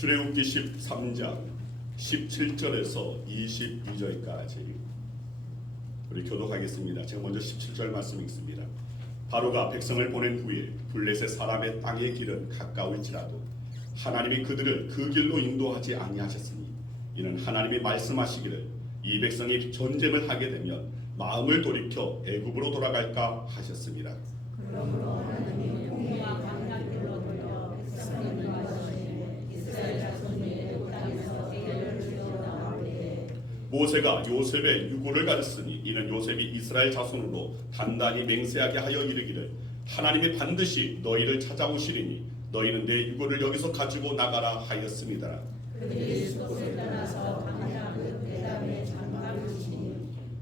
출애굽기 13장 17절에서 22절까지 우리 교독하겠습니다. 제가 먼저 17절 말씀 읽습니다. 바로가 백성을 보낸 후에 블레셋 사람의 땅의 길은 가까울지라도 하나님이 그들을 그 길로 인도하지 아니하셨으니 이는 하나님이 말씀하시기를 이 백성이 전쟁을 하게 되면 마음을 돌이켜 애굽으로 돌아갈까 하셨습니다. 그러므로 하나님이 홍해와 강가길로 돌려 백성을 인도하시되 이스라엘 자손이 애굽 땅에서 대결을 지어 나올 때에 모세가 요셉의 유고를 가졌으니 이는 요셉이 이스라엘 자손으로 단단히 맹세하게 하여 이르기를 하나님이 반드시 너희를 찾아오시리니 너희는 내 유고를 여기서 가지고 나가라 하였습니다. 그들이 숲을 떠나서 강당 그 대담에 장막을 치니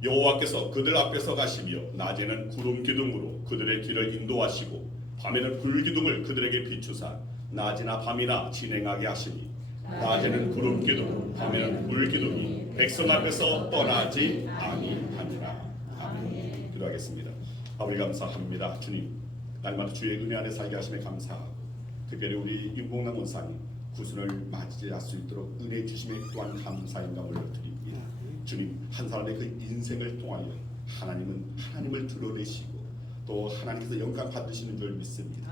여호와께서 그들 앞에서 가시며 낮에는 구름 기둥으로 그들의 길을 인도하시고 밤에는 불 기둥을 그들에게 비추사 낮이나 밤이나 진행하게 하시니 낮에는 구름 기둥 밤에는 불 기둥이 백성 앞에서 떠나지 아니하니라. 아멘. 기도하겠습니다. 아버지 감사합니다. 주님 날마다 주의 은혜 안에 살게 하심에 감사하고 특별히 우리 윤봉남 원사님 구순을 맞이할 수 있도록 은혜 주심에 또한 감사의 감을 올려드립니다. 주님 한 사람의 그 인생을 통하여 하나님을 드러내시고 또 하나님께서 영광 받으시는 줄 믿습니다.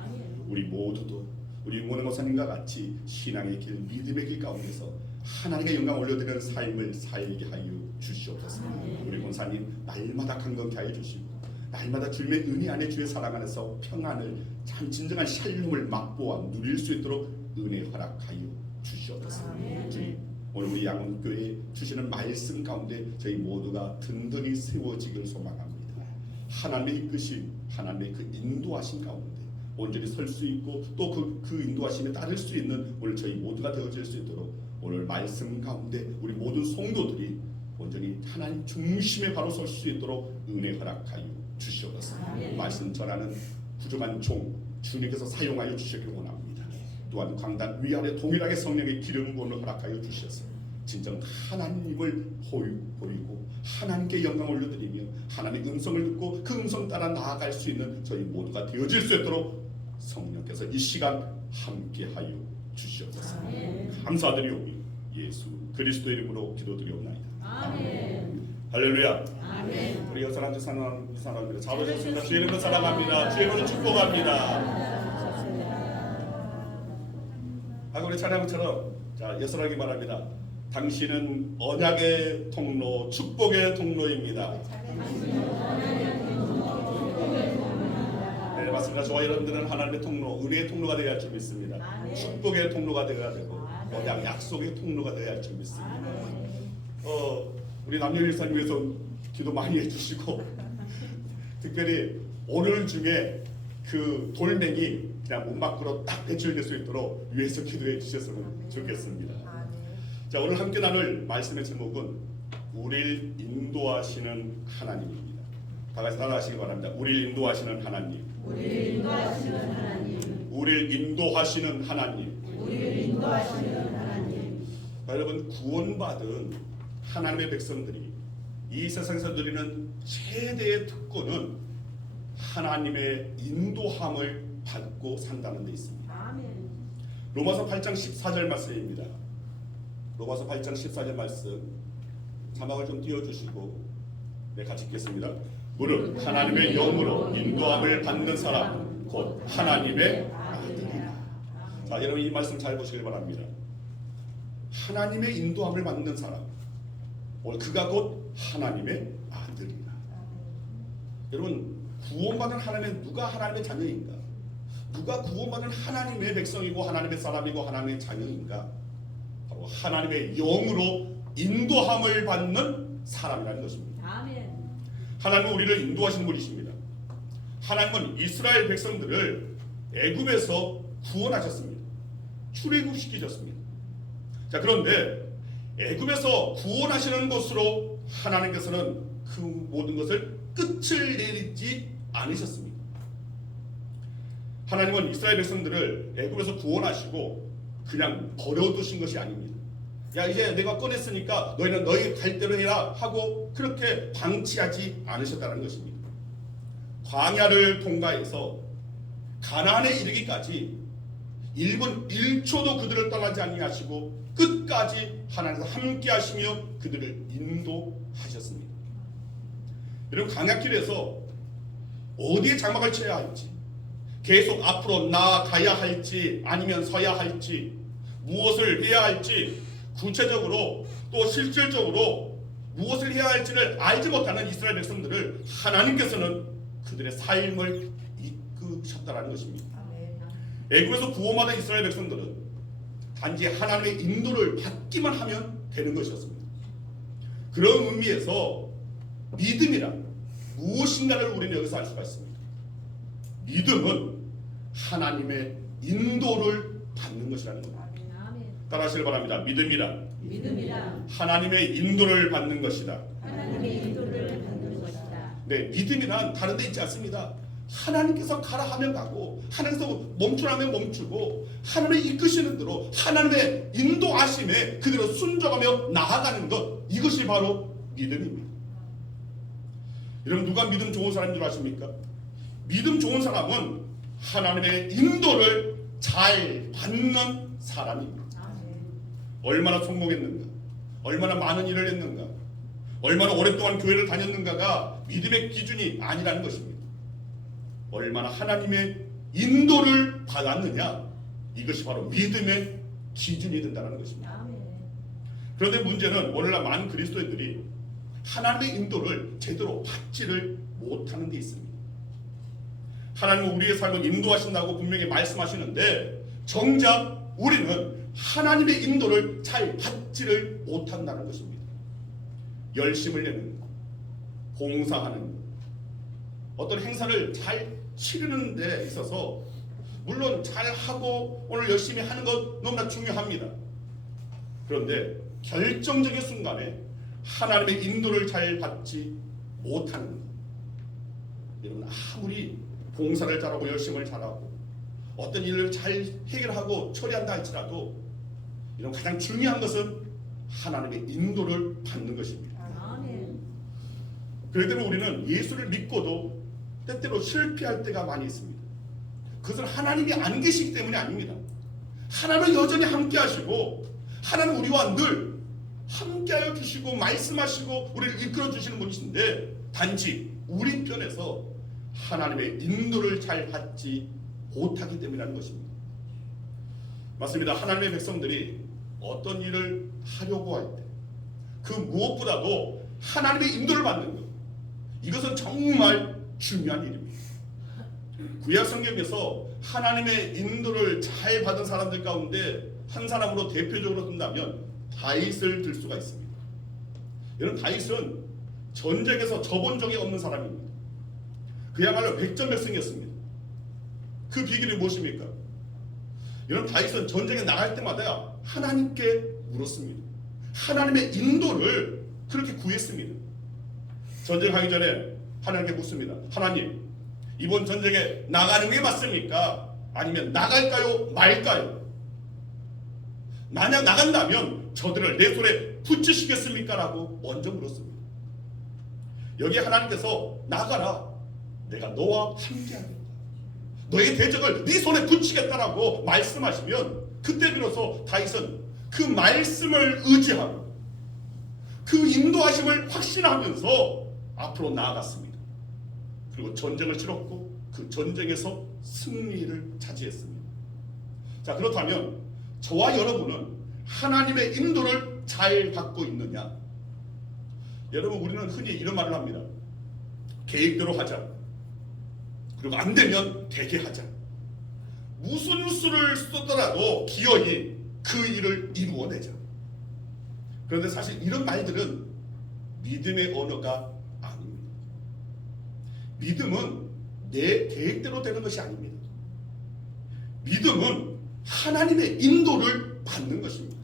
우리 모두도 우리 윤봉남 원사님과 같이 신앙의 길 믿음의 길 가운데서 하나님께 영광 올려드리는 삶을 살게 하여 주시옵소서. 우리 원사님 날마다 강건케 하여 주시고 날마다 주님의 은혜 안에 주의 사랑 안에서 평안을 참 진정한 샬롬을 맛보아 누릴 수 있도록 은혜 허락하여 주시옵소서. 주님 오늘 우리 양원교회에 주시는 말씀 가운데 저희 모두가 든든히 세워지길 소망합니다. 하나님의 이끄심 하나님의 그 인도하심 가운데 온전히 설 수 있고 또 그 인도하심에 따를 수 있는 오늘 저희 모두가 되어질 수 있도록 오늘 말씀 가운데 우리 모든 성도들이 온전히 하나님 중심에 바로 설 수 있도록 은혜 허락하여 주시옵소서. 말씀 전하는 부족한 종 주님께서 사용하여 주시길 원합니다. 또한 강단 위아래 동일하게 성령의 기름 부음을 허락하여 주셔서 진정 하나님을 보이고 하나님께 영광 올려드리며 하나님의 음성을 듣고 그 음성 따라 나아갈 수 있는 저희 모두가 되어질 수 있도록 성령께서 이 시간 함께하여 주시옵소서. 감사드리오니 예수 그리스도 이름으로 기도드리옵나이다. 아멘. 할렐루야. 아멘. 우리 여사람들 사랑합니다. 잘 오셨습니다. 주의 이름으로 사랑합니다. 주의 이름으로 축복합니다. 아까 우리 찬양처럼 자 여설하기 바랍니다. 당신은 언약의 통로, 축복의 통로입니다. 네 맞습니다. 저와 여러분들은 하나님의 통로, 은혜의 통로가 되어야 할 줄 믿습니다. 축복의 통로가 되어야 되고 언약 약속의 통로가 되어야 할 줄 믿습니다. 우리 남녀 일사님 위해서 기도 많이 해주시고 특별히 오늘 중에 그 돌멩이 그냥 문 밖으로 딱 배출될 수 있도록 위해서 기도해 주셨으면 좋겠습니다. 자 오늘 함께 나눌 말씀의 제목은 우리를 인도하시는 하나님입니다. 다 같이 따라하시기 바랍니다. 우리를 인도하시는 하나님. 우리를 인도하시는 하나님. 우리를 인도하시는 하나님. 우리를 인도하시는 하나님. 여러분 구원받은 하나님의 백성들이 이 세상에서 누리는 최대의 특권은 하나님의 인도함을 받고 산다는 데 있습니다. 아멘. 로마서 8장 14절 말씀입니다. 로마서 8장 14절 말씀 자막을 좀 띄워주시고 네 같이 읽겠습니다. 무릇 하나님의 영으로 인도함을 받는 사람 곧 하나님의 아들이라. 자 여러분 이 말씀 잘 보시길 바랍니다. 하나님의 인도함을 받는 사람 오늘 그가 곧 하나님의 아들이라. 여러분 구원받은 하나님은 누가 하나님의 자녀인가? 누가 구원받은 하나님의 백성이고 하나님의 사람이고 하나님의 자녀인가? 바로 하나님의 영으로 인도함을 받는 사람이라는 것입니다. 아멘. 하나님은 우리를 인도하시는 분이십니다. 하나님은 이스라엘 백성들을 애굽에서 구원하셨습니다. 출애굽시키셨습니다. 자 그런데 애굽에서 구원하시는 것으로 하나님께서는 그 모든 것을 끝을 내리지 않으셨습니다. 하나님은 이스라엘 백성들을 애굽에서 구원하시고 그냥 버려두신 것이 아닙니다. 야 이제 내가 꺼냈으니까 너희는 너희 갈 대로 해라 하고 그렇게 방치하지 않으셨다는 것입니다. 광야를 통과해서 가나안에 이르기까지 1분 1초도 그들을 떠나지 아니하시고 끝까지 하나님께서 함께 하시며 그들을 인도하셨습니다. 여러분, 광야길에서 어디에 장막을 쳐야 할지, 계속 앞으로 나아가야 할지 아니면 서야 할지, 무엇을 해야 할지, 구체적으로 또 실질적으로 무엇을 해야 할지를 알지 못하는 이스라엘 백성들을 하나님께서는 그들의 삶을 이끄셨다는 것입니다. 애굽에서 구원받은 이스라엘 백성들은 단지 하나님의 인도를 받기만 하면 되는 것이었습니다. 그런 의미에서 믿음이란 무엇인가를 우리는 여기서 알 수가 있습니다. 믿음은 하나님의 인도를 받는 것이라는 겁니다. 따라하시길 바랍니다. 믿음이란 하나님의 인도를 받는 것이다. 네, 믿음이란 다른 데 있지 않습니다. 하나님께서 가라 하면 가고, 하나님께서 멈추라면 멈추고, 하나님의 이끄시는 대로 하나님의 인도하심에 그대로 순종하며 나아가는 것, 이것이 바로 믿음입니다. 여러분, 누가 믿음 좋은 사람인 줄 아십니까? 믿음 좋은 사람은 하나님의 인도를 잘 받는 사람입니다. 얼마나 성공했는가, 얼마나 많은 일을 했는가, 얼마나 오랫동안 교회를 다녔는가가 믿음의 기준이 아니라는 것입니다. 얼마나 하나님의 인도를 받았느냐, 이것이 바로 믿음의 기준이 된다는 것입니다. 그런데 문제는 오늘날 많은 그리스도인들이 하나님의 인도를 제대로 받지를 못하는 데 있습니다. 하나님은 우리의 삶을 인도하신다고 분명히 말씀하시는데 정작 우리는 하나님의 인도를 잘 받지를 못한다는 것입니다. 열심을 내는 것, 봉사하는 것, 어떤 행사를 잘 치르는 데 있어서 물론 잘하고 오늘 열심히 하는 것 너무나 중요합니다. 그런데 결정적인 순간에 하나님의 인도를 잘 받지 못하는 것, 여러분, 아무리 봉사를 잘하고 열심을 잘하고 어떤 일을 잘 해결하고 처리한다 할지라도 이런 가장 중요한 것은 하나님의 인도를 받는 것입니다. 그렇기 때문에 우리는 예수를 믿고도 때때로 실패할 때가 많이 있습니다. 그것은 하나님이 안 계시기 때문이 아닙니다. 하나님은 여전히 함께 하시고, 하나님은 우리와 늘 함께하여 주시고 말씀하시고 우리를 이끌어 주시는 분이신데, 단지 우리 편에서 하나님의 인도를 잘 받지 못하기 때문이라는 것입니다. 맞습니다. 하나님의 백성들이 어떤 일을 하려고 할 때 그 무엇보다도 하나님의 인도를 받는 것, 이것은 정말 중요한 일입니다. 구약 성경에서 하나님의 인도를 잘 받은 사람들 가운데 한 사람으로 대표적으로 든다면 다윗을 들 수가 있습니다. 여러분, 다윗은 전쟁에서 져본 적이 없는 사람입니다. 그야말로 백전백승이었습니다. 그 비결이 무엇입니까? 여러분, 다윗은 전쟁에 나갈 때마다 하나님께 물었습니다. 하나님의 인도를 그렇게 구했습니다. 전쟁하기 전에 하나님께 묻습니다. 하나님, 이번 전쟁에 나가는 게 맞습니까? 아니면 나갈까요? 말까요? 만약 나간다면 저들을 내 손에 붙이시겠습니까? 라고 먼저 물었습니다. 여기에 하나님께서 나가라, 내가 너와 함께하겠다, 너의 대적을 네 손에 붙이겠다라고 말씀하시면 그때 비로소 다윗은 그 말씀을 의지하고 그 인도하심을 확신하면서 앞으로 나아갔습니다. 그리고 전쟁을 치렀고 그 전쟁에서 승리를 차지했습니다. 자, 그렇다면 저와 여러분은 하나님의 인도를 잘 받고 있느냐? 여러분, 우리는 흔히 이런 말을 합니다. 계획대로 하자, 그리고 안 되면 되게 하자. 무슨 수를 쓰더라도 기어이 그 일을 이루어내자. 그런데 사실 이런 말들은 믿음의 언어가 아닙니다. 믿음은 내 계획대로 되는 것이 아닙니다. 믿음은 하나님의 인도를 받는 것입니다.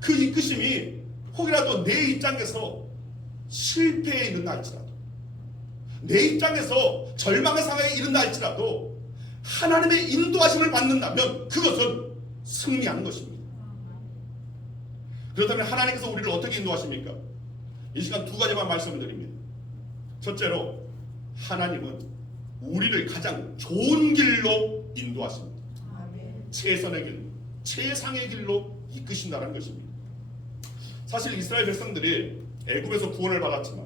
그 이끄심이 혹이라도 내 입장에서 실패에 이른다 할지라도, 내 입장에서 절망의 상황에 이른다 할지라도 하나님의 인도하심을 받는다면 그것은 승리하는 것입니다. 그렇다면 하나님께서 우리를 어떻게 인도하십니까? 이 시간 두 가지만 말씀을 드립니다. 첫째로, 하나님은 우리를 가장 좋은 길로 인도하십니다. 최선의 길, 최상의 길로 이끄신다는 것입니다. 사실 이스라엘 백성들이 애굽에서 구원을 받았지만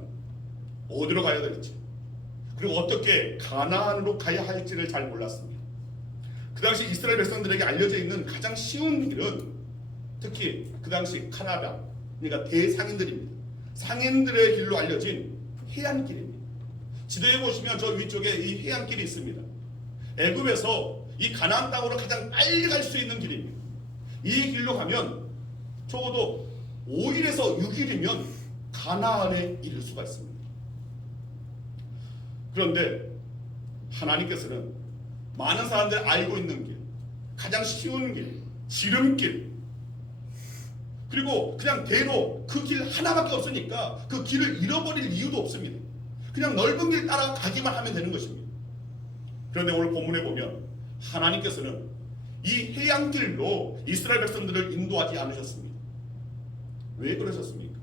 어디로 가야 될지, 그리고 어떻게 가나안으로 가야 할지를 잘 몰랐습니다. 그 당시 이스라엘 백성들에게 알려져 있는 가장 쉬운 길은 특히 그 당시 카나안, 그러니까 대상인들입니다. 상인들의 길로 알려진 해안길입니다. 지도에 보시면 저 위쪽에 이 해안길이 있습니다. 애굽에서 이 가나안 땅으로 가장 빨리 갈 수 있는 길입니다. 이 길로 가면 적어도 5일에서 6일이면 가나안에 이를 수가 있습니다. 그런데 하나님께서는 많은 사람들이 알고 있는 길, 가장 쉬운 길, 지름길, 그리고 그냥 대로 그 길 하나밖에 없으니까 그 길을 잃어버릴 이유도 없습니다. 그냥 넓은 길 따라 가기만 하면 되는 것입니다. 그런데 오늘 본문에 보면 하나님께서는 이 해안길로 이스라엘 백성들을 인도하지 않으셨습니다. 왜 그러셨습니까?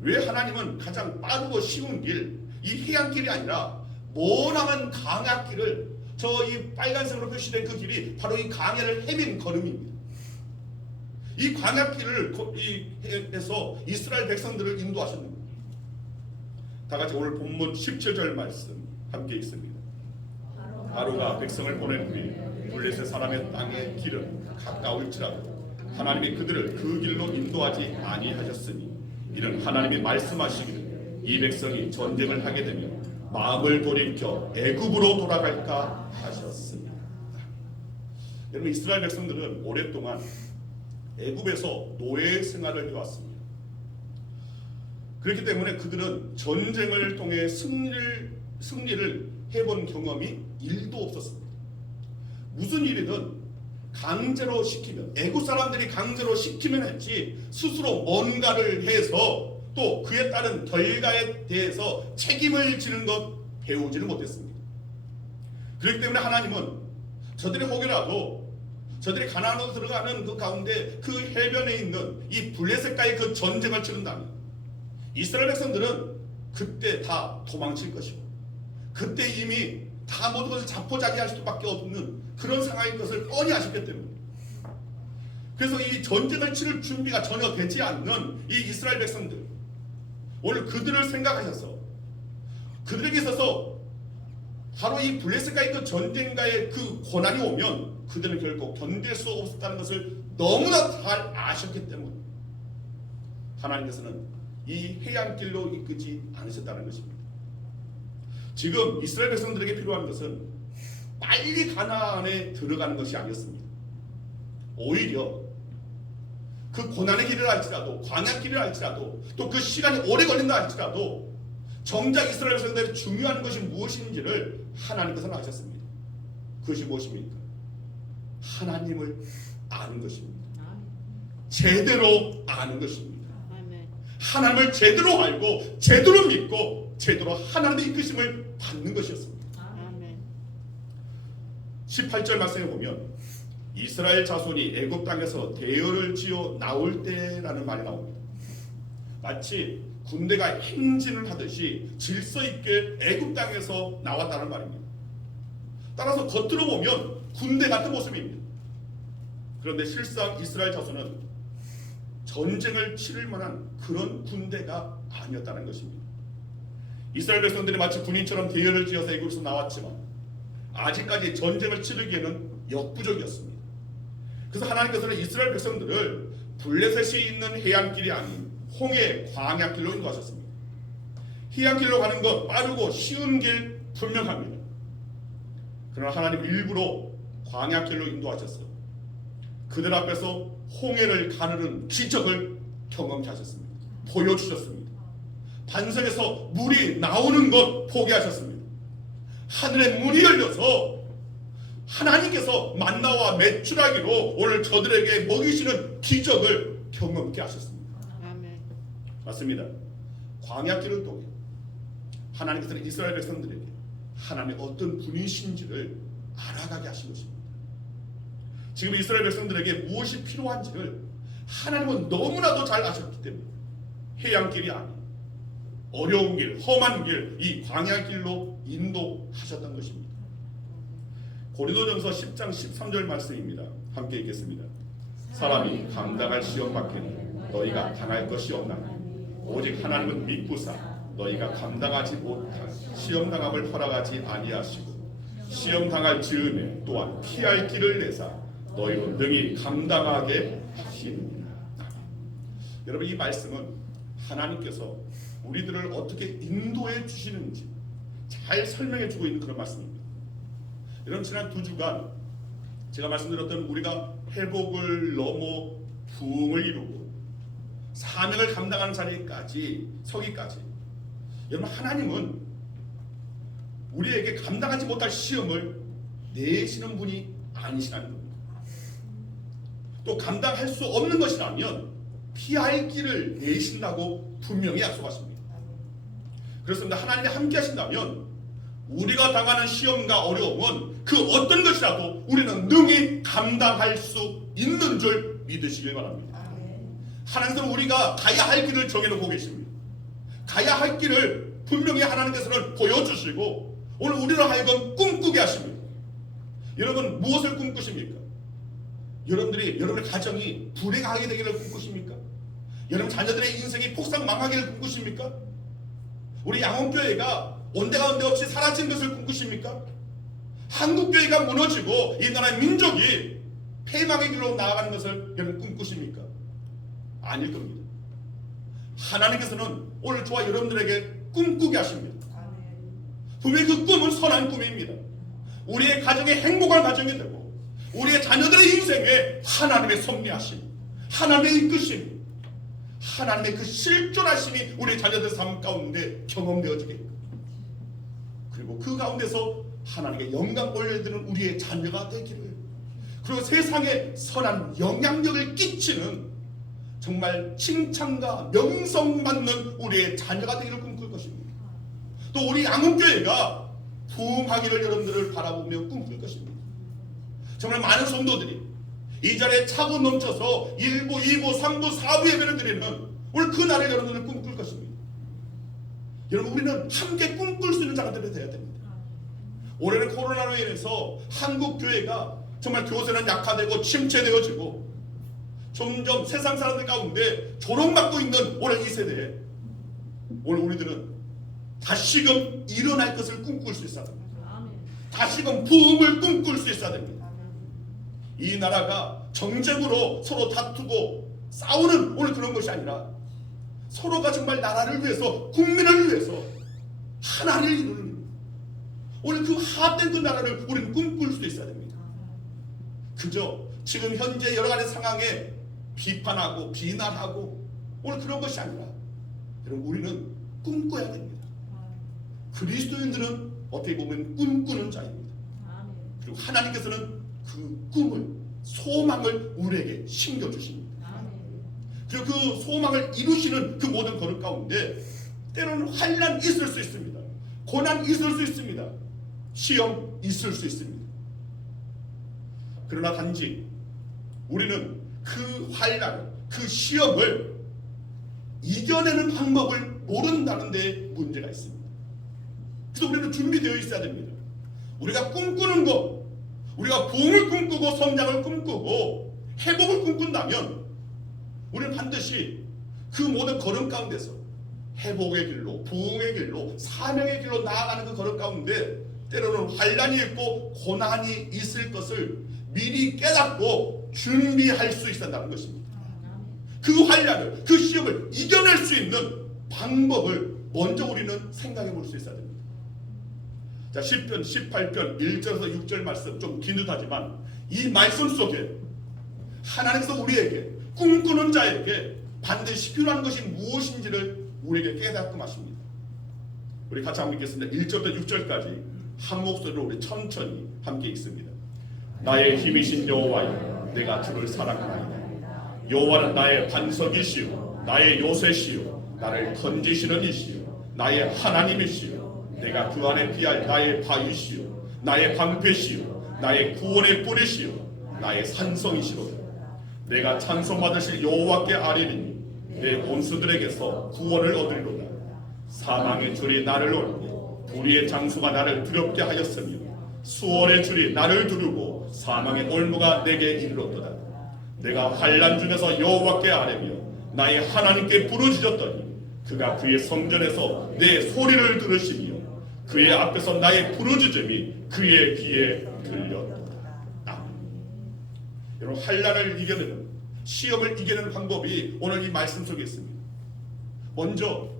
왜 하나님은 가장 빠르고 쉬운 길, 이 해안길이 아니라 머나먼 강야길을, 저 이 빨간색으로 표시된 그 길이 바로 이 강야를 헤맨 걸음입니다. 이 광야길을 해서 이스라엘 백성들을 인도하셨습니다. 다 같이 오늘 본문 17절 말씀 함께 있습니다. 바로가 백성을 보낸 후에 블레셋 사람의 땅의 길은 가까울지라도 하나님이 그들을 그 길로 인도하지 아니하셨으니 이는 하나님이 말씀하시기를 이 백성이 전쟁을 하게 되면 마음을 돌이켜 애굽으로 돌아갈까 하셨습니다. 여러분, 이스라엘 백성들은 오랫동안 애굽에서 노예 생활을 해왔습니다. 그렇기 때문에 그들은 전쟁을 통해 승리를 해본 경험이 1도 없었습니다. 무슨 일이든 강제로 시키면, 애굽 사람들이 강제로 시키면 했지 스스로 뭔가를 해서 또 그에 따른 결과에 대해서 책임을 지는 것 배우지는 못했습니다. 그렇기 때문에 하나님은 저들이 혹여라도 저들이 가나안으로 들어가는 그 가운데 그 해변에 있는 이 블레셋과의 그 전쟁을 치른다면 이스라엘 백성들은 그때 다 도망칠 것이고 그때 이미 다 모든 것을 자포자기할 수밖에 없는 그런 상황인 것을 뻔히 아셨기 때문에, 그래서 이 전쟁을 치를 준비가 전혀 되지 않는 이 이스라엘 백성들, 오늘 그들을 생각하셔서 그들에게 있어서 바로 이 블레셋과의 그 전쟁과의 그 고난이 오면 그들은 결국 견딜 수 없었다는 것을 너무나 잘 아셨기 때문에 하나님께서는 이 해안길로 이끄지 않으셨다는 것입니다. 지금 이스라엘 백성들에게 필요한 것은 빨리 가나안에 들어가는 것이 아니었습니다. 오히려 그 고난의 길을 알지라도, 광야길을 알지라도, 또 그 시간이 오래 걸린다 할지라도 정작 이스라엘 백성들의 중요한 것이 무엇인지를 하나님께서는 아셨습니다. 그것이 무엇입니까? 하나님을 아는 것입니다. 제대로 아는 것입니다. 하나님을 제대로 알고 제대로 믿고 제대로 하나님의 이끄심을 받는 것이었습니다. 18절 말씀에 보면 이스라엘 자손이 애굽 땅에서 대열을 지어 나올 때라는 말이 나옵니다. 마치 군대가 행진을 하듯이 질서 있게 애굽 땅에서 나왔다는 말입니다. 따라서 겉으로 보면 군대 같은 모습입니다. 그런데 실상 이스라엘 자손은 전쟁을 치를 만한 그런 군대가 아니었다는 것입니다. 이스라엘 백성들이 마치 군인처럼 대열을 지어서 애굽에서 나왔지만 아직까지 전쟁을 치르기에는 역부족이었습니다. 그래서 하나님께서는 이스라엘 백성들을 블레셋이 있는 해안길이 아닌 홍해 광야길로 인도하셨습니다. 해안길로 가는 것 빠르고 쉬운 길 분명합니다. 그러나 하나님은 일부러 광야길로 인도하셨어요. 그들 앞에서 홍해를 가르는 기적을 경험케 하셨습니다. 보여주셨습니다. 반석에서 물이 나오는 것 보게 하셨습니다. 하늘의 문이 열려서 하나님께서 만나와 메추라기로 오늘 저들에게 먹이시는 기적을 경험케 하셨습니다. 아멘. 맞습니다. 광야길을 통해 하나님께서는 이스라엘 백성들에게 하나님의 어떤 분이신지를 알아가게 하신 것입니다. 지금 이스라엘 백성들에게 무엇이 필요한지를 하나님은 너무나도 잘 아셨기 때문에 해안길이 아닌 어려운 길, 험한 길, 이 광야길로 인도하셨던 것입니다. 고린도전서 10장 13절 말씀입니다. 함께 읽겠습니다. 사람이 감당할 시험 밖에는 너희가 당할 것이 없나니 오직 하나님은 믿부사 너희가 감당하지 못할 시험 당함을 허락하지 아니하시고 시험 당할 즈음에 또한 피할 길을 내사 너희로 능히 감당하게 하시느니라. 여러분, 이 말씀은 하나님께서 우리들을 어떻게 인도해 주시는지 잘 설명해 주고 있는 그런 말씀입니다. 여러분, 지난 2주간 제가 말씀드렸던 우리가 회복을 넘어 부흥을 이루고 사명을 감당하는 자리까지 서기까지, 여러분, 하나님은 우리에게 감당하지 못할 시험을 내시는 분이 아니시라는 겁니다. 또 감당할 수 없는 것이라면 피할 길을 내신다고 분명히 약속하십니다. 그렇습니다. 하나님이 함께 하신다면 우리가 당하는 시험과 어려움은 그 어떤 것이라도 우리는 능히 감당할 수 있는 줄 믿으시길 바랍니다. 하나님께서는 우리가 가야 할 길을 정해놓고 계십니다. 가야 할 길을 분명히 하나님께서는 보여주시고 오늘 우리를 하여금 꿈꾸게 하십니다. 여러분, 무엇을 꿈꾸십니까? 여러분의 가정이 불행하게 되기를 꿈꾸십니까? 여러분 자녀들의 인생이 폭삭망하기를 꿈꾸십니까? 우리 양원교회가 온데간데 없이 사라진 것을 꿈꾸십니까? 한국교회가 무너지고 이 나라의 민족이 패망의 길로 나아가는 것을 여러분 꿈꾸십니까? 아닐 겁니다. 하나님께서는 오늘 저와 여러분들에게 꿈꾸게 하십니다. 분명히 그 꿈은 선한 꿈입니다. 우리의 가정이 행복한 가정이 되고 우리의 자녀들의 인생에 하나님의 섭리하심, 하나님의 이끄심, 하나님의 그 실존하심이 우리 자녀들 삶 가운데 경험되어지게, 그리고 그 가운데서 하나님께 영광 올려드리는 우리의 자녀가 되기를, 그리고 세상에 선한 영향력을 끼치는 정말 칭찬과 명성받는 우리의 자녀가 되기를 꿈꿀 것입니다. 또 우리 양훈교회가 부흥하기를 여러분들을 바라보며 꿈꿀 것입니다. 정말 많은 성도들이 이 자리에 차고 넘쳐서 1부, 2부, 3부, 4부 예배를 드리는 오늘 그 날에 여러분들은 꿈꿀 것입니다. 여러분, 우리는 함께 꿈꿀 수 있는 자들이 되어야 됩니다. 올해는 코로나로 인해서 한국교회가 정말 교세는 약화되고 침체되어지고 점점 세상 사람들 가운데 조롱받고 있는 오늘 이 세대에 오늘 우리들은 다시금 일어날 것을 꿈꿀 수 있어야 됩니다. 다시금 부흥을 꿈꿀 수 있어야 됩니다. 이 나라가 정쟁으로 서로 다투고 싸우는 오늘 그런 것이 아니라 서로가 정말 나라를 위해서, 국민을 위해서 하나를 이루는 오늘 그 합된 그 나라를 우리는 꿈꿀 수도 있어야 됩니다. 그저 지금 현재 여러 가지 상황에 비판하고 비난하고 오늘 그런 것이 아니라 여러분, 우리는 꿈꿔야 됩니다. 그리스도인들은 어떻게 보면 꿈꾸는 자입니다. 그리고 하나님께서는 그 꿈을, 소망을 우리에게 심겨주십니다. 그리고 그 소망을 이루시는 그 모든 거룩 가운데 때로는 환난 있을 수 있습니다. 고난 있을 수 있습니다. 시험 있을 수 있습니다. 그러나 단지 우리는 그 환난, 그 시험을 이겨내는 방법을 모른다는 데 문제가 있습니다. 그래서 우리는 준비되어 있어야 됩니다. 우리가 꿈꾸는 것, 우리가 부흥을 꿈꾸고 성장을 꿈꾸고 회복을 꿈꾼다면 우리는 반드시 그 모든 걸음 가운데서 회복의 길로, 부흥의 길로, 사명의 길로 나아가는 그 걸음 가운데 때로는 환난이 있고 고난이 있을 것을 미리 깨닫고 준비할 수 있다는 것입니다. 그 환난을, 그 시험을 이겨낼 수 있는 방법을 먼저 우리는 생각해 볼 수 있어야 됩니다. 자, 시편 18편 1절에서 6절 말씀 좀 긴 듯하지만 이 말씀 속에 하나님께서 우리에게, 꿈꾸는 자에게 반드시 필요한 것이 무엇인지를 우리에게 깨닫고 하십니다. 우리 같이 한번 읽겠습니다. 1절부터 6절까지 한 목소리로 우리 천천히 함께 읽습니다. 나의 힘이신 여호와여, 내가 주를 사랑하나이다. 여호와는 나의 반석이시요 나의 요새시요 나를 건지시는 이시요 나의 하나님이시요 내가 그 안에 피할 나의 바위시요 나의 방패시요 나의 구원의 뿌리시요 나의 산성이시로다. 내가 찬송받으실 여호와께 아뢰리니 내 원수들에게서 구원을 얻으리로다. 사망의 줄이 나를 얻고 불의의 장수가 나를 두렵게 하였으며 수월의 줄이 나를 두르고 사망의 올무가 내게 이르렀도다. 내가 환난 중에서 여호와께 아뢰며 나의 하나님께 부르짖었더니 그가 그의 성전에서 내 소리를 들으시며 그의 앞에서 나의 부르짖음이 그의 귀에 들렸도다. 아멘. 여러분, 환난을 이겨내는, 시험을 이겨내는 방법이 오늘 이 말씀 속에 있습니다. 먼저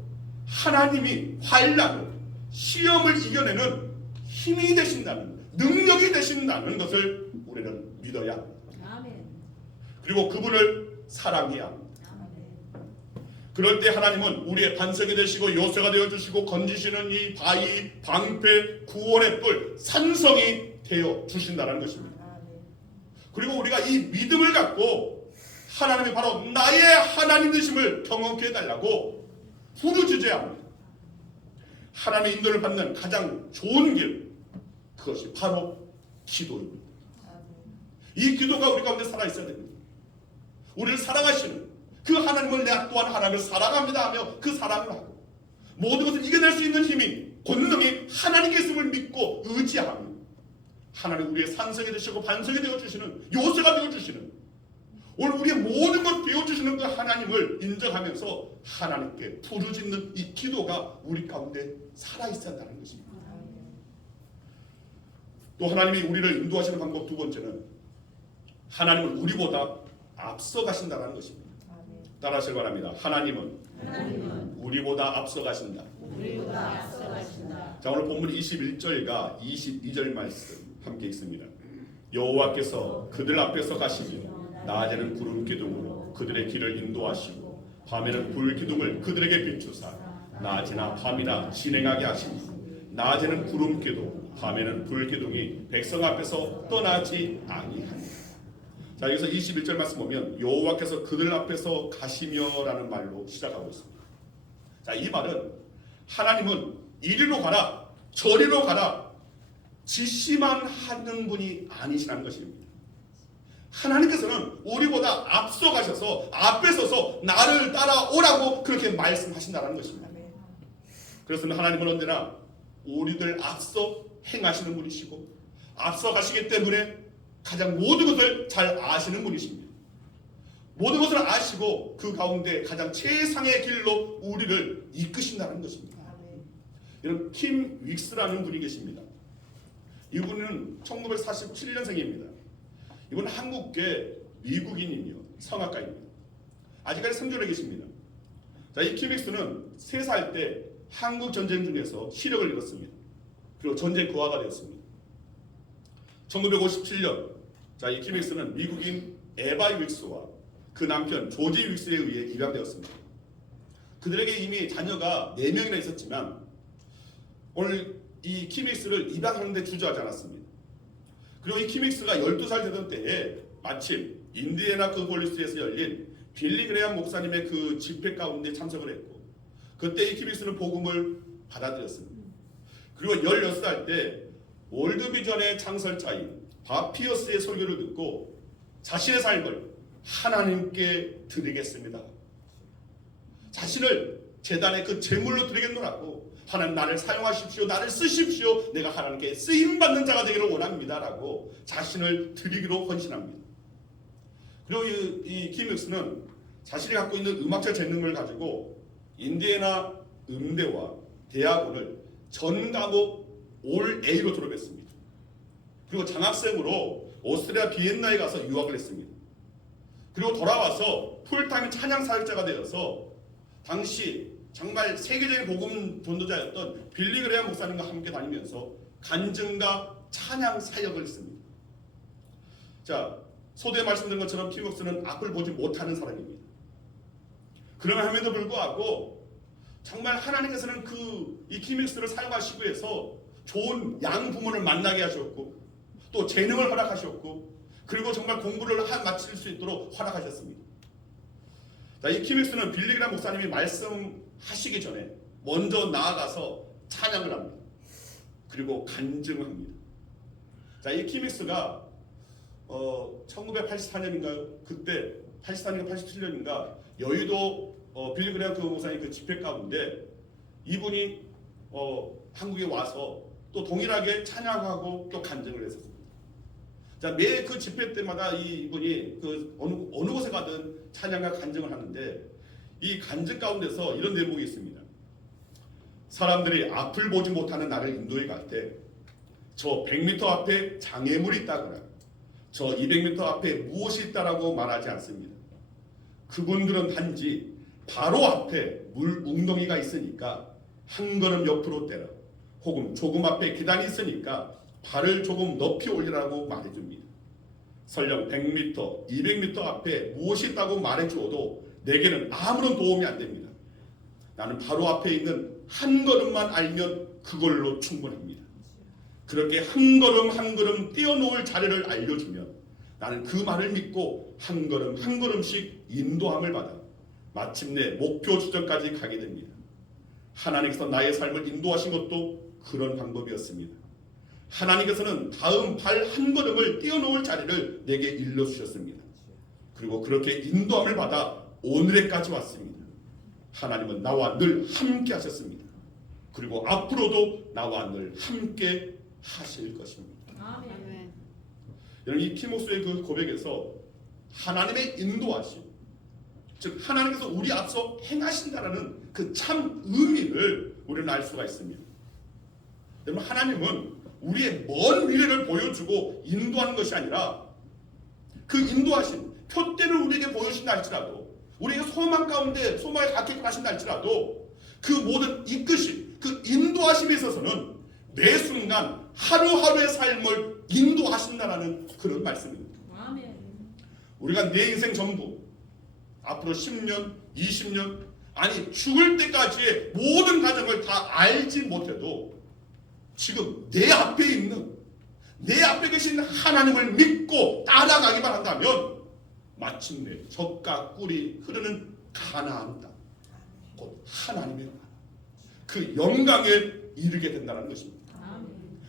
하나님이 환난을, 시험을 이겨내는 힘이 되신다는, 능력이 되신다는 것을 우리는 믿어야 합니다. 아멘. 그리고 그분을 사랑해야 합니다. 그럴 때 하나님은 우리의 반석이 되시고 요새가 되어주시고 건지시는 이 바위, 방패, 구원의 뿔, 산성이 되어 주신다는 것입니다. 그리고 우리가 이 믿음을 갖고 하나님이 바로 나의 하나님 되심을 경험케 해달라고 부르짖어야 합니다. 하나님의 인도를 받는 가장 좋은 길, 그것이 바로 기도입니다. 이 기도가 우리 가운데 살아있어야 됩니다. 우리를 사랑하시는 그 하나님을 내가 또한 하나님을 사랑합니다 하며 그 사랑을 하고 모든 것을 이겨낼 수 있는 힘이, 권능이 하나님께 있음을 믿고 의지하며 하나님 우리의 산성이 되시고 반석이 되어주시는, 요새가 되어주시는, 오늘 우리의 모든 것 되어주시는 그 하나님을 인정하면서 하나님께 부르짖는 이 기도가 우리 가운데 살아있어야 한다는 것입니다. 또 하나님이 우리를 인도하시는 방법 두 번째는 하나님은 우리보다 앞서 가신다는 것입니다. 따라하시기 바랍니다. 하나님은 우리보다 앞서 가신다. 자, 오늘 본문 21절과 22절 말씀 함께 읽습니다. 여호와께서 그들 앞에서 가시며 낮에는 구름 기둥으로 그들의 길을 인도하시고 밤에는 불 기둥을 그들에게 비추사 낮이나 밤이나 진행하게 하시니 낮에는 구름 기둥 밤에는 불 기둥이 백성 앞에서 떠나지 아니하니. 자, 여기서 21절 말씀 보면 여호와께서 그들 앞에서 가시며라는 말로 시작하고 있습니다. 자, 이 말은 하나님은 이리로 가라 저리로 가라 지시만 하는 분이 아니시라는 것입니다. 하나님께서는 우리보다 앞서 가셔서 앞에 서서 나를 따라오라고 그렇게 말씀하신다는 것입니다. 그래서 하나님은 언제나 우리들 앞서 행하시는 분이시고 앞서 가시기 때문에 가장 모든 것을 잘 아시는 분이십니다. 모든 것을 아시고 그 가운데 가장 최상의 길로 우리를 이끄신다는 것입니다. 여러분, 킴 윅스라는 분이 계십니다. 이분은 1947년생입니다. 이분은 한국계 미국인이며 성악가입니다. 아직까지 생존해 계십니다. 자, 이 킴 윅스는 3살 때 한국 전쟁 중에서 시력을 잃었습니다. 그리고 전쟁 고아가 되었습니다. 1957년, 자, 이 킴 윅스는 미국인 에바 윅스와 그 남편 조지 윅스에 의해 입양되었습니다. 그들에게 이미 자녀가 4명이나 있었지만 오늘 이 킴 윅스를 입양하는데 주저하지 않았습니다. 그리고 이 킴 윅스가 12살 되던 때에 마침 인디애나폴리스에서 열린 빌리 그레이엄 목사님의 그 집회 가운데 참석을 했고 그때 이 킴 윅스는 복음을 받아들였습니다. 그리고 16살 때 월드비전의 창설자인 밥 피어스의 설교를 듣고 자신의 삶을 하나님께 드리겠습니다. 자신을 제단의 그 제물로 드리겠노라고, 하나님 나를 사용하십시오, 나를 쓰십시오, 내가 하나님께 쓰임받는 자가 되기를 원합니다 라고 자신을 드리기로 헌신합니다. 그리고 이 킴 윅스는 자신이 갖고 있는 음악적 재능을 가지고 인디애나 음대와 대학원을 전 과목 올 A로 졸업했습니다. 그리고 장학생으로 오스트리아 비엔나에 가서 유학을 했습니다. 그리고 돌아와서 풀타임 찬양 사역자가 되어서 당시 정말 세계적인 복음 전도자였던 빌리 그레이엄 목사님과 함께 다니면서 간증과 찬양 사역을 했습니다. 자, 소대에 말씀드린 것처럼 킴 윅스는 앞을 보지 못하는 사람입니다. 그럼에도 불구하고 정말 하나님께서는 이 킴 윅스를 사용하시기 위해서 좋은 양 부모를 만나게 하셨고 또 재능을 허락하셨고 그리고 정말 공부를 마칠 수 있도록 허락하셨습니다. 자, 이 킴 윅스는 빌리 그레이엄 목사님이 말씀하시기 전에 먼저 나아가서 찬양을 합니다. 그리고 간증합니다. 자, 이 킴 윅스가 1984년인가요? 그때 84년인가 87년인가 여의도 빌리 그레이엄 그 목사님 그 집회 가운데 이분이 한국에 와서 또 동일하게 찬양하고 또 간증을 했었습니다. 자, 매 그 집회 때마다 이분이 그 어느 곳에 가든 찬양과 간증을 하는데 이 간증 가운데서 이런 대목이 있습니다. 사람들이 앞을 보지 못하는 나를 인도해 갈 때 저 100m 앞에 장애물이 있다거나 저 200m 앞에 무엇이 있다라고 말하지 않습니다. 그분들은 단지 바로 앞에 물 웅덩이가 있으니까 한 걸음 옆으로 떼라, 혹은 조금 앞에 계단이 있으니까 발을 조금 높이 올리라고 말해줍니다. 설령 100m, 200m 앞에 무엇이 있다고 말해주어도 내게는 아무런 도움이 안 됩니다. 나는 바로 앞에 있는 한 걸음만 알면 그걸로 충분합니다. 그렇게 한 걸음 한 걸음 떼어놓을 자리를 알려주면 나는 그 말을 믿고 한 걸음 한 걸음씩 인도함을 받아 마침내 목표 지점까지 가게 됩니다. 하나님께서 나의 삶을 인도하신 것도 그런 방법이었습니다. 하나님께서는 다음 발 한 걸음을 떼어놓을 자리를 내게 일러주셨습니다. 그리고 그렇게 인도함을 받아 오늘에까지 왔습니다. 하나님은 나와 늘 함께 하셨습니다. 그리고 앞으로도 나와 늘 함께 하실 것입니다. 아멘. 여러분, 이 티모스의 그 고백에서 하나님의 인도하심, 즉 하나님께서 우리 앞서 행하신다라는 그 참 의미를 우리는 알 수가 있습니다. 여러분, 하나님은 우리의 먼 미래를 보여주고 인도하는 것이 아니라 그 인도하심, 표대를 우리에게 보여주신다 할지라도, 우리에게 소망 가운데 소망에 갖게 하신다 할지라도 그 모든 이끄심, 그 인도하심에 있어서는 매 순간 하루하루의 삶을 인도하신다라는 그런 말씀입니다. 아멘. 우리가 내 인생 전부 앞으로 10년, 20년, 아니 죽을 때까지의 모든 과정을 다 알지 못해도 지금 내 앞에 있는, 내 앞에 계신 하나님을 믿고 따라가기만 한다면 마침내 젖과 꿀이 흐르는 가나안 땅, 곧 하나님의 나라, 그 영광에 이르게 된다는 것입니다.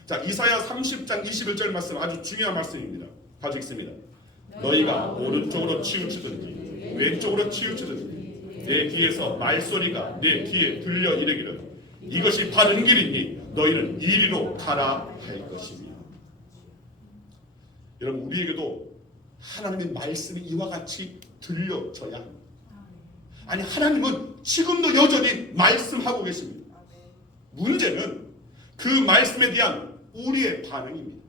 자, 이사야 30장 21절 말씀, 아주 중요한 말씀입니다. 가지고 있습니다. 너희가 오른쪽으로 치우치든지 왼쪽으로 치우치든지 내 귀에서 말소리가 내 귀에 들려 이르기를 이것이 바른 길이니 너희는 이리로 가라 할 것이며. 여러분, 우리에게도 하나님의 말씀이 이와 같이 들려져야 합니다. 아니, 하나님은 지금도 여전히 말씀하고 계십니다. 문제는 그 말씀에 대한 우리의 반응입니다.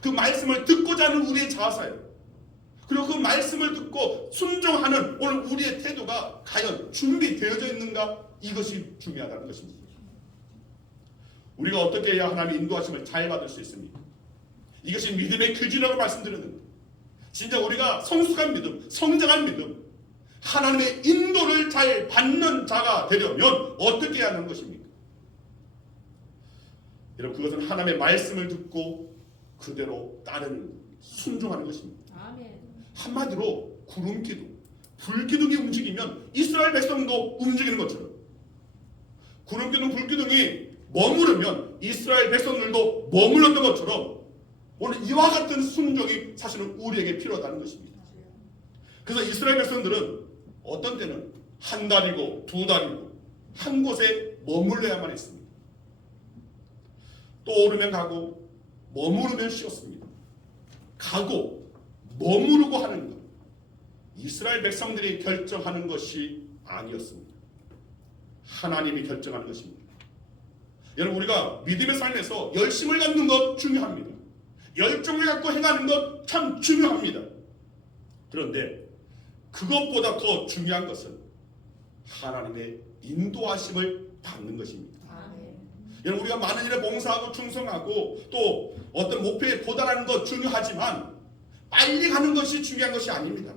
그 말씀을 듣고자 하는 우리의 자세예요. 그리고 그 말씀을 듣고 순종하는 오늘 우리의 태도가 과연 준비되어져 있는가, 이것이 중요하다는 것입니다. 우리가 어떻게 해야 하나님의 인도하심을 잘 받을 수 있습니까? 이것이 믿음의 규지라고 말씀드렸는데, 진짜 우리가 성숙한 믿음, 성장한 믿음, 하나님의 인도를 잘 받는 자가 되려면 어떻게 해야 하는 것입니까? 여러분, 그것은 하나님의 말씀을 듣고 그대로 따르는, 순종하는 것입니다. 아멘. 한마디로 구름기둥, 불기둥이 움직이면 이스라엘 백성도 움직이는 것처럼, 구름기둥, 불기둥이 머무르면 이스라엘 백성들도 머물렀던 것처럼 오늘 이와 같은 순종이 사실은 우리에게 필요하다는 것입니다. 그래서 이스라엘 백성들은 어떤 때는 한 달이고 두 달이고 한 곳에 머물러야만 했습니다. 또 오르면 가고 머무르면 쉬었습니다. 가고 머무르고 하는 것, 이스라엘 백성들이 결정하는 것이 아니었습니다. 하나님이 결정하는 것입니다. 여러분, 우리가 믿음의 삶에서 열심을 갖는 것 중요합니다. 열정을 갖고 행하는 것 참 중요합니다. 그런데 그것보다 더 중요한 것은 하나님의 인도하심을 받는 것입니다. 여러분, 우리가 많은 일에 봉사하고 충성하고 또 어떤 목표에 도달하는 것 중요하지만 빨리 가는 것이 중요한 것이 아닙니다.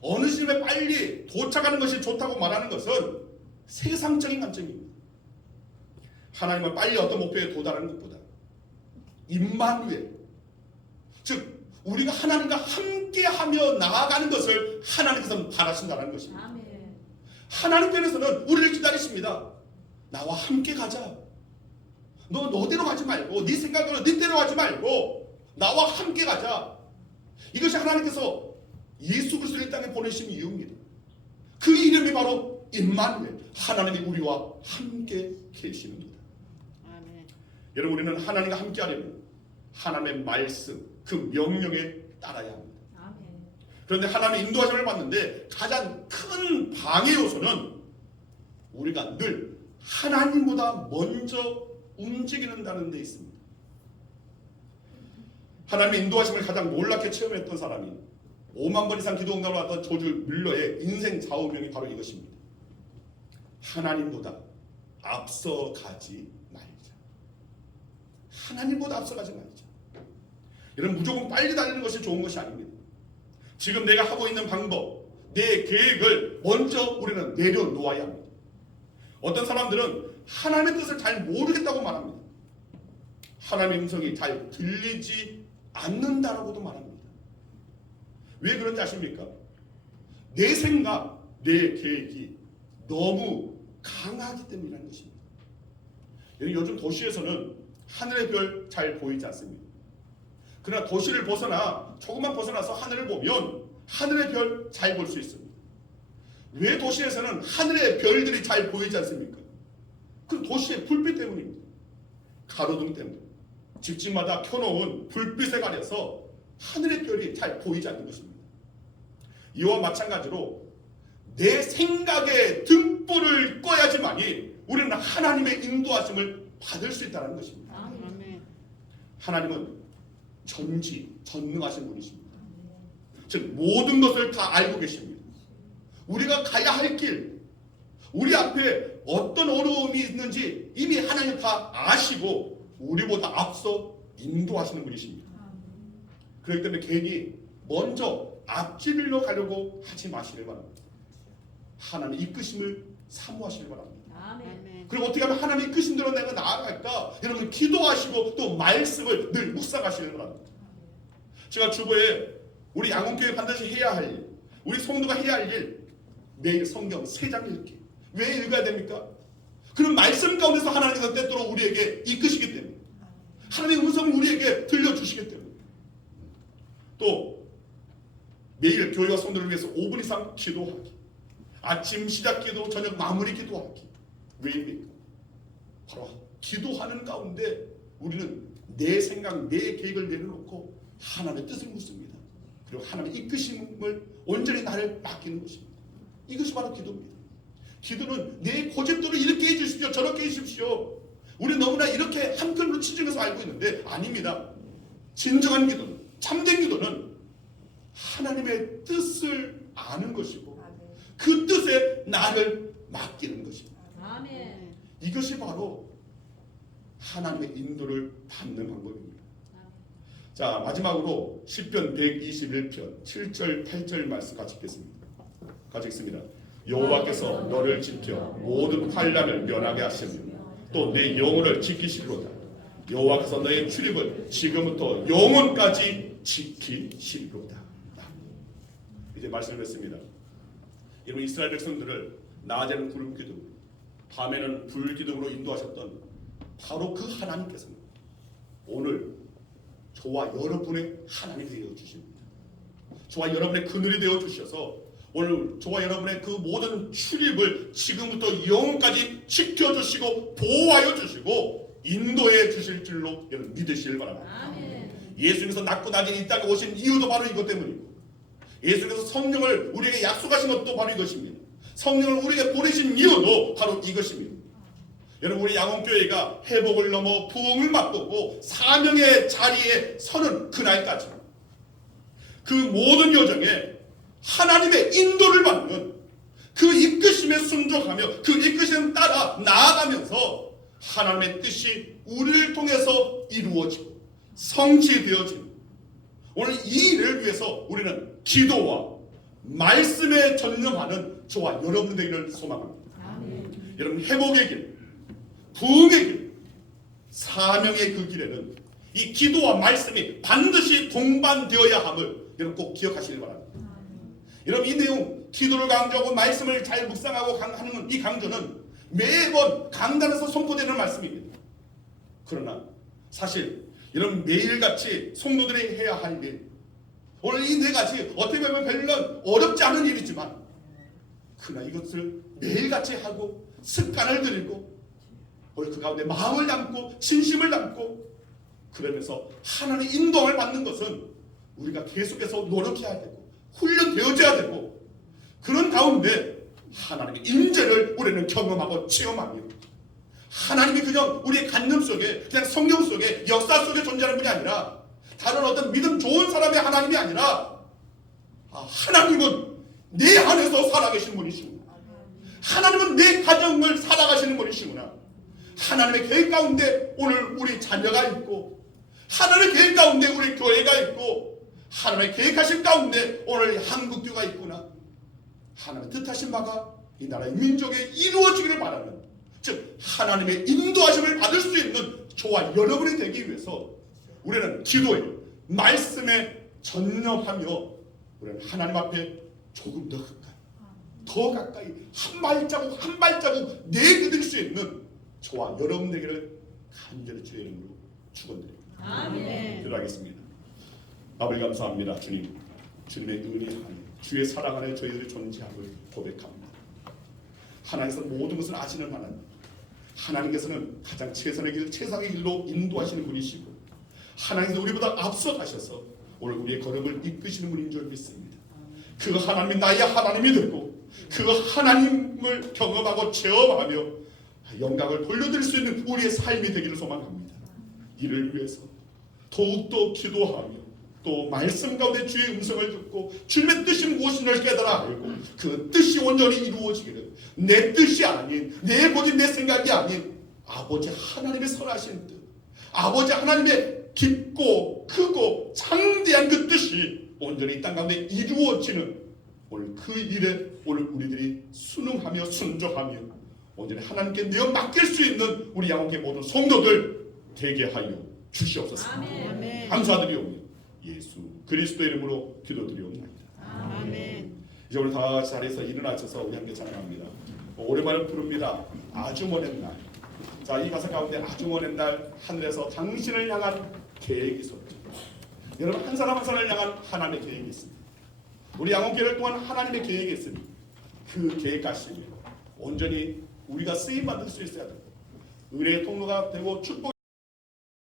어느 시점에 빨리 도착하는 것이 좋다고 말하는 것은 세상적인 관점입니다. 하나님은 빨리 어떤 목표에 도달하는 것보다 임마누엘, 즉 우리가 하나님과 함께하며 나아가는 것을 하나님께서는 바라신다는 것입니다. 아멘. 하나님께서는 우리를 기다리십니다. 나와 함께 가자. 너 너대로 가지 말고, 네 생각대로 네 대로 하지 말고 나와 함께 가자. 이것이 하나님께서 예수 그리스도를 이 땅에 보내신 이유입니다. 그 이름이 바로 임마누엘, 하나님이 우리와 함께 계시는 겁니다. 아멘. 여러분, 우리는 하나님과 함께 하려면 하나님의 말씀, 그 명령에 따라야 합니다. 그런데 하나님의 인도하심을 받는데 가장 큰 방해 요소는 우리가 늘 하나님보다 먼저 움직이는다는 데 있습니다. 하나님의 인도하심을 가장 놀랍게 체험했던 사람이 5만 번 이상 기도 응답을 받던 조지 뮬러의 인생 좌우명이 바로 이것입니다. 하나님보다 앞서가지 말자. 하나님보다 앞서가지 말자. 여러분, 무조건 빨리 달리는 것이 좋은 것이 아닙니다. 지금 내가 하고 있는 방법, 내 계획을 먼저 우리는 내려놓아야 합니다. 어떤 사람들은 하나님의 뜻을 잘 모르겠다고 말합니다. 하나님의 음성이 잘 들리지 않는다라고도 말합니다. 왜 그런지 아십니까? 내 생각, 내 계획이 너무 강하기 때문이라는 것입니다. 요즘 도시에서는 하늘의 별 잘 보이지 않습니다. 그러나 도시를 벗어나 조금만 벗어나서 하늘을 보면 하늘의 별 잘 볼 수 있습니다. 왜 도시에서는 하늘의 별들이 잘 보이지 않습니까? 그 도시의 불빛 때문입니다. 가로등 때문에 집집마다 켜놓은 불빛에 가려서 하늘의 별이 잘 보이지 않는 것입니다. 이와 마찬가지로 내 생각에 등불을 꺼야지만이 우리는 하나님의 인도하심을 받을 수 있다는 것입니다. 하나님은 전지전능하신 분이십니다. 즉 모든 것을 다 알고 계십니다. 우리가 가야 할 길, 우리 앞에 어떤 어려움이 있는지 이미 하나님 다 아시고 우리보다 앞서 인도하시는 분이십니다. 그렇기 때문에 괜히 먼저 앞질러 가려고 하지 마시길 바랍니다. 하나님의 이끄심을 사모하시길 바랍니다. 그리고 어떻게 하면 하나님의 이끄신 대로 내가 나아갈까? 여러분, 기도하시고 또 말씀을 늘 묵상하시길 바랍니다. 제가 주보에 우리 양원교회 반드시 해야 할 일, 우리 성도가 해야 할 일, 매일 성경 3장 읽기. 왜 읽어야 됩니까? 그런 말씀 가운데서 하나님께서 때때로 우리에게 이끄시기 때문에, 하나님의 음성을 우리에게 들려주시기 때문에, 또 매일 교회와 성도를 위해서 5분 이상 기도하기, 아침 시작 기도, 저녁 마무리 기도하기. 왜입니까? 바로 기도하는 가운데 우리는 내 생각, 내 계획을 내려놓고 하나님의 뜻을 묻습니다. 그리고 하나님의 이끄심을 온전히 나를 맡기는 것입니다. 이것이 바로 기도입니다. 기도는 내 고집대로 이렇게 해주십시오, 저렇게 해주십시오. 우리 너무나 이렇게 한편으로 치중해서 알고 있는데 아닙니다. 진정한 기도는, 참된 기도는 하나님의 뜻을 아는 것이고 그 뜻에 나를 맡기는 것입니다. 아멘. 이것이 바로 하나님의 인도를 받는 방법입니다. 자, 마지막으로 시편 121편 7절 8절 말씀 같이 읽겠습니다. 같이 읽습니다. 여호와께서 너를 지켜 모든 환난을 면하게 하시며 또 내 영혼을 지키시리로다. 여호와께서 너의 출입을 지금부터 영원까지 지키시리로다. 이제 말씀을 했습니다. 여러분, 이스라엘 백성들을 낮에는 구름 기둥, 밤에는 불 기둥으로 인도하셨던 바로 그 하나님께서는 오늘 저와 여러분의 하나님이 되어 주십니다. 저와 여러분의 그늘이 되어 주셔서 오늘 저와 여러분의 그 모든 출입을 지금부터 영원까지 지켜주시고 보호하여 주시고 인도해 주실 줄로 여러분 믿으시길 바랍니다. 아멘. 예수님께서 낮고 낮은 이 땅에 오신 이유도 바로 이것 때문이고, 예수님께서 성령을 우리에게 약속하신 것도 바로 이것입니다. 성령을 우리에게 보내신 이유도 바로 이것입니다. 여러분, 우리 양원교회가 회복을 넘어 부흥을 맛보고 사명의 자리에 서는 그날까지 그 모든 여정에 하나님의 인도를 받는, 그 이끄심에 순종하며 그 이끄심 따라 나아가면서 하나님의 뜻이 우리를 통해서 이루어지고 성취되어지는 오늘 이 일을 위해서 우리는 기도와 말씀에 전념하는 저와 여러분 되기를 소망합니다. 아멘. 여러분, 회복의 길, 부흥의 길, 사명의 그 길에는 이 기도와 말씀이 반드시 동반되어야 함을 여러분 꼭 기억하시길 바랍니다. 여러분, 이 내용, 기도를 강조하고 말씀을 잘 묵상하고 하는 이 강조는 매번 강단에서 선포되는 말씀입니다. 그러나 사실 여러분, 매일같이 성도들이 해야 할 일, 오늘 이 네 가지 어떻게 보면 별로 어렵지 않은 일이지만 그러나 이것을 매일같이 하고 습관을 들이고 오늘 그 가운데 마음을 담고 진심을 담고 그러면서 하나님의 인도를 받는 것은 우리가 계속해서 노력해야 되고 훈련되어져야 되고 그런 가운데 하나님의 임재를 우리는 경험하고 체험하며 하나님이 그냥 우리의 간념 속에 그냥 성경 속에 역사 속에 존재하는 분이 아니라 다른 어떤 믿음 좋은 사람의 하나님이 아니라 하나님은 내 안에서 살아계신 분이시구나. 하나님은 내 가정을 살아가시는 분이시구나. 하나님의 계획 가운데 오늘 우리 자녀가 있고 하나님의 계획 가운데 우리 교회가 있고 하나님의 계획하신 가운데 오늘 한국교가 있구나. 하나님의 뜻하신 바가 이 나라의 민족에 이루어지기를 바라는 즉 하나님의 인도하심을 받을 수 있는 저와 여러분이 되기 위해서 우리는 기도에 말씀에 전념하며 우리는 하나님 앞에 조금 더 가까이 한 발자국 한 발자국 내디딜 수 있는 저와 여러분 되기를 간절히 주의 이름으로 축원드립니다. 아멘. 기도하겠습니다. 아버지 감사합니다. 주님, 주님의 은혜 안에 주의 사랑 안에 저희들이 존재함을 고백합니다. 하나님께서 모든 것을 아시는 하나님, 하나님께서는 가장 최선의 길, 최상의 길로 인도하시는 분이시고 하나님께서 우리보다 앞서 가셔서 오늘 우리의 걸음을 이끄시는 분인 줄 믿습니다. 그 하나님이 나의 하나님이 되고 그 하나님을 경험하고 체험하며 영광을 돌려드릴 수 있는 우리의 삶이 되기를 소망합니다. 이를 위해서 더욱더 기도하며 또 말씀 가운데 주의 음성을 듣고 주님의 뜻이 무엇인지를 깨달아 알고 그 뜻이 온전히 이루어지기를 내 뜻이 아닌 내 고집 내 생각이 아닌 아버지 하나님의 선하신 뜻 아버지 하나님의 깊고 크고 창대한 그 뜻이 온전히 이 땅 가운데 이루어지는 오늘 그 일에 오늘 우리들이 순응하며 순종하며 온전히 하나님께 내어 맡길 수 있는 우리 양원계 모든 성도들 되게 하여 주시옵소서. 아멘. 감사드리오며 예수 그리스도 이름으로 기도드리옵나이다. 아멘. 이제 우리 다 자리에서 일어나셔서 우리 함께 찬양합니다. 오랜만에 부릅니다. 아주 먼 날. 자, 이 가사 가운데 아주 먼 날 하늘에서 당신을 향한 계획이 있었죠. 여러분 한 사람 한 사람을 향한 하나님의 계획이 있습니다. 우리 양원교회를 통한 하나님의 계획이 있습니다. 그 계획까지 온전히 우리가 쓰임 받을 수 있어야 됩니다. 은혜의 통로가 되고 축복